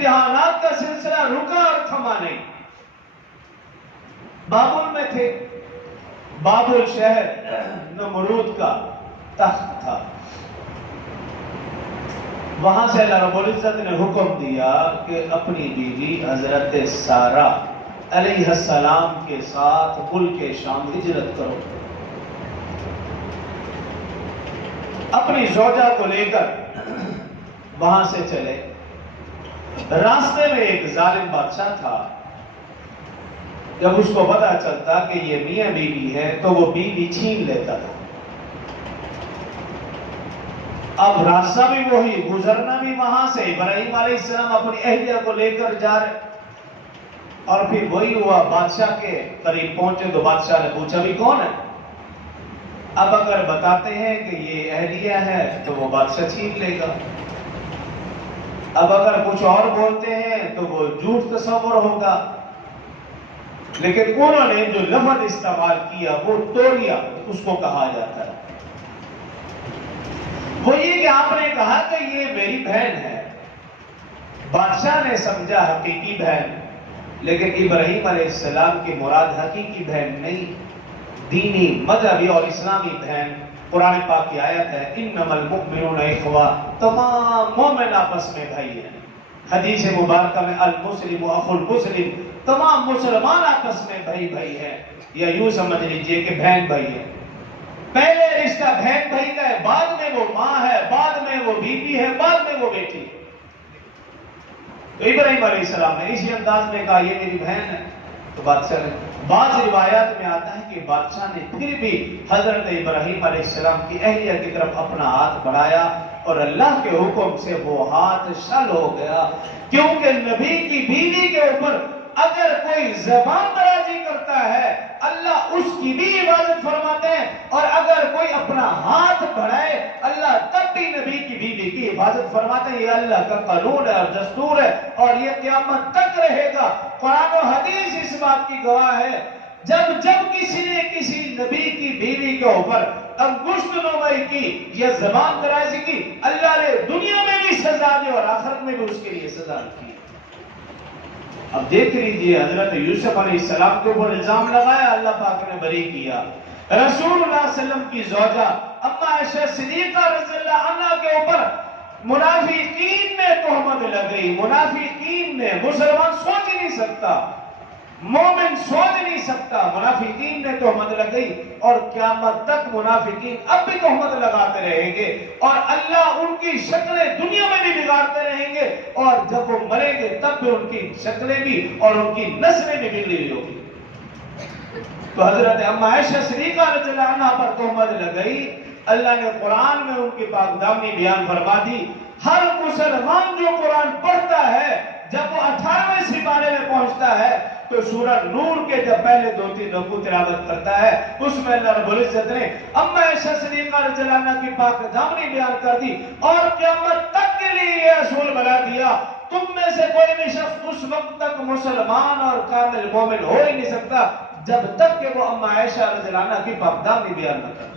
امتحانات کا سلسلہ رکا اور تھما نہیں۔ بابل میں تھے، بابل شہر نمرود کا تخت تھا، وہاں سے اللہ رب العزت نے حکم دیا کہ اپنی بیوی حضرت سارہ علیہ السلام کے ساتھ ملک شام ہجرت کرو۔ اپنی زوجہ کو لے کر وہاں سے چلے۔ راستے میں ایک ظالم بادشاہ تھا، جب اس کو پتا چلتا کہ یہ میاں بیوی ہے تو وہ بیوی چھین لیتا تھا۔ اب راستہ بھی وہی، گزرنا بھی وہاں سے، ابراہیم علیہ السلام اپنی اہلیہ کو لے کر جا رہے، اور پھر وہی ہوا، بادشاہ کے قریب پہنچے تو بادشاہ نے پوچھا بھی کون ہے؟ اب اگر بتاتے ہیں کہ یہ اہلیہ ہے تو وہ بادشاہ چھین لے گا، اب اگر کچھ اور بولتے ہیں تو وہ جھوٹ تصور ہوگا، لیکن انہوں نے جو لفظ استعمال کیا وہ تولیہ اس کو کہا جاتا ہے، وہ یہ کہ آپ نے کہا کہ یہ میری بہن ہے۔ بادشاہ نے سمجھا حقیقی بہن، لیکن ابراہیم علیہ السلام کی مراد حقیقی بہن نہیں، دینی مذہبی اور اسلامی بہن۔ قرآن پاک کی آیت ہے انما المؤمنون اخوہ، تمام مومن آپس میں بھائی ہیں۔ حدیث مبارکہ میں المسلم اخو المسلم، تمام مسلمان آپس میں بھائی بھائی ہیں، یا یوں سمجھ لیجئے کہ بہن بھائی ہیں۔ پہلے رشتہ بہن بھائی کا ہے، بعد میں وہ ماں ہے، بعد میں وہ بیوی ہے، بعد میں وہ بیٹی ہے۔ تو ابراہیم علیہ السلام نے اسی انداز میں کہا یہ میری بہن ہے، تو بادشاہ نے، بعض روایات میں آتا ہے کہ بادشاہ نے پھر بھی حضرت ابراہیم علیہ السلام کی اہلیہ کی طرف اپنا ہاتھ بڑھایا، اور اللہ کے حکم سے وہ ہاتھ شل ہو گیا، کیونکہ نبی کی بیوی کے اوپر اگر کوئی زبان درازی کرتا ہے اللہ اس کی بھی حفاظت فرماتے ہیں، اور اگر کوئی اپنا ہاتھ بڑھائے اللہ تب بھی نبی کی بیوی کی حفاظت فرماتے ہیں۔ یہ اللہ کا قانون ہے اور دستور ہے، اور یہ قیامت تک رہے گا۔ قرآن و حدیث اس بات کی گواہ ہے، جب کسی نے کسی نبی کی بیوی کے اوپر انگشت نمائی کی یا زبان درازی کی، اللہ نے دنیا میں بھی سزا دی اور آخرت میں بھی اس کے لیے سزا کی۔ اب دیکھ لیجئے حضرت یوسف علیہ السلام کے اوپر الزام لگایا، اللہ پاک نے بری کیا۔ رسول اللہ صلی اللہ علیہ وسلم کی زوجہ اما عائشہ صدیقہ رضی اللہ عنہ کے اوپر منافقین میں تہمت لگ گئی، منافقین نے، مسلمان سوچ نہیں سکتا، مومن سوچ نہیں سکتا، منافقین نے تہمت لگ گئی، اور قیامت تک منافقین اب بھی تہمت لگاتے رہیں گے، اور اللہ ان کی شکلیں دنیا میں بھی بگاڑتے رہیں گے، اور جب وہ مریں گے تب بھی ان کی شکلیں بھی اور ان کی نسلیں بھی بگڑی ہوگی۔ تو حضرت اما عائشہ صدیقہ رضی اللہ عنہ پر تہمت لگ گئی، اللہ نے قرآن میں ان کی پاک دامنی بیان فرما دی۔ ہر مسلمان جو قرآن پڑھتا ہے جب وہ 18ویں سپارے میں پہنچتا ہے تو سورہ نور کے جب پہلے 2-3 رکوع تلاوت کرتا ہے، اس میں اللہ رب العزت نے اما عائشہ صدیقہ رضی اللہ عنہ کی پاک دامنی بیان کر دی، اور قیامت تک کے لیے یہ اصول بنا دیا تم میں سے کوئی بھی شخص اس وقت تک مسلمان اور کامل مومن ہو ہی نہیں سکتا جب تک کہ وہ اما عائشہ رضی اللہ عنہ کی پاک دامنی بیان نہ کرے۔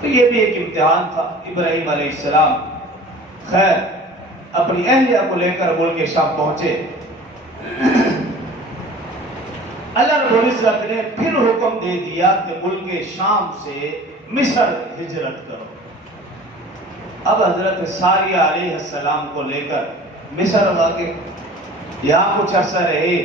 تو یہ بھی ایک امتحان تھا۔ ابراہیم علیہ السلام خیر اپنی اہلیہ کو لے کر ملک شام پہنچے، اللہ رب العزت نے پھر حکم دے دیا کہ ملک شام سے مصر ہجرت کرو۔ اب حضرت ساریہ علیہ السلام کو لے کر مصر واقع، یہاں کچھ عرصہ رہے،